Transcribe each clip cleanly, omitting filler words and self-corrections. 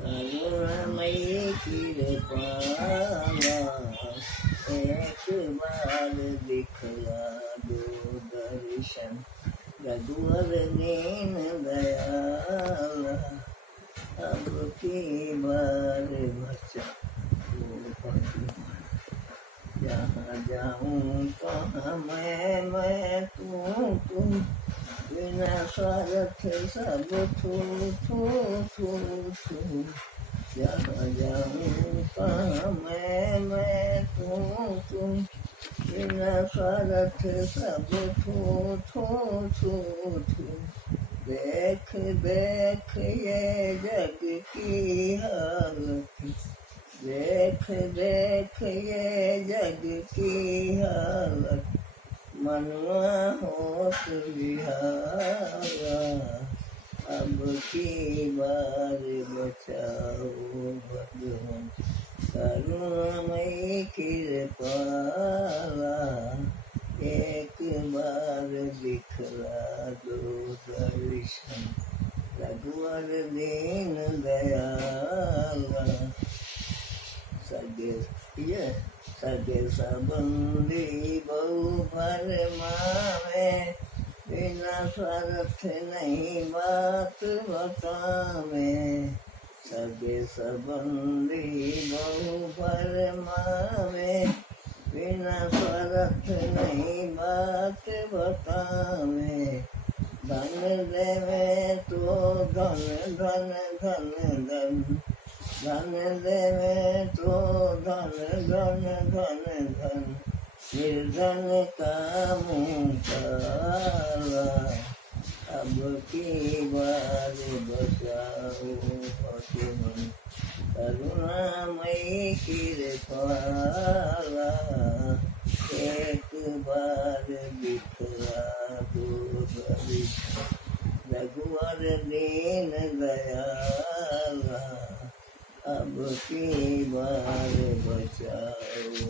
करुणामयी कृपाला एक बार दिखला दो दर्शन रघुवर दीन दयाला अब की बार बचा जहाँ जाऊँ तहाँ मैं तू बिना स्वार्थ सब थू थू थू थू जहाँ जाऊँ तहाँ मैं तू बिना स्वार्थ सब थू थू थू थू देख देख ये जग की हालत देख देख ये जग की हालत मनवा होत बिहारा अब की बार बचाओ भगवान करुणामयी कृपाला एक बार दिखला दो दर्शन रघुवर दीन दयाला सगे संबंधी बहु फरमावे बिना स्वार्थ नहीं बात बतावे सगे संबंधी बहु फरमावे बिना स्वार्थ नहीं बात बतावे धन देवे तो धन धन धन धन धन देवे तो धन धन धन धन निर्धन का मुकाला अब की बार बचाओ भगवान करुणामयी कृपाला एक बार दिखला दो दर्शन रघुवर दीन दयाला अब की बार बचाओ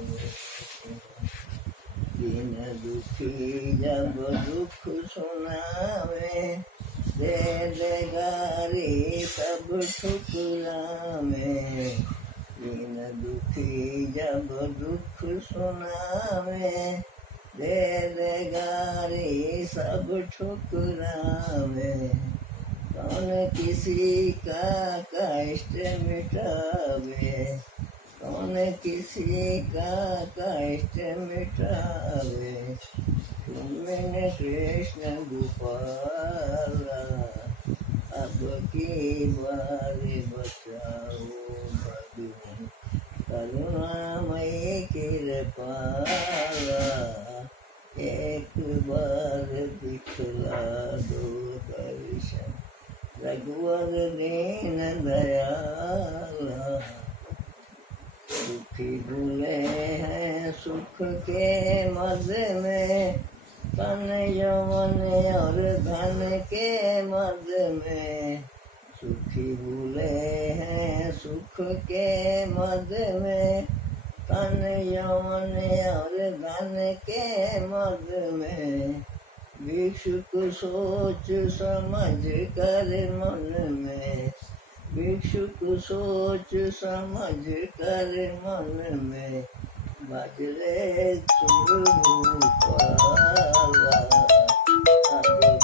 दीन दुखी जब दुख सुनावे दे दे गारी सब ठुकरावे दीन दुखी जब दुख सुनावे दे दे गारी सब ठुकरावे कौन किसी का कष्ट मिटावे कौन किसी का कष्ट मिटावे तुमने कृष्ण गोपाला अब की बार बचाओ भगवान करुणामयी कृपाला एक बार दिखला दो दर्शन रघुवर दीन दयाला सुखी भूले हैं सुख के मद में तन यौवन और धन के मद में सुखी भूले हैं सुख के मद में तन यौवन और धन के मद में भिक्षुक सोच समझ कर मन में भिक्षुक सोच समझ कर मन में बजले सुरभूपाला अब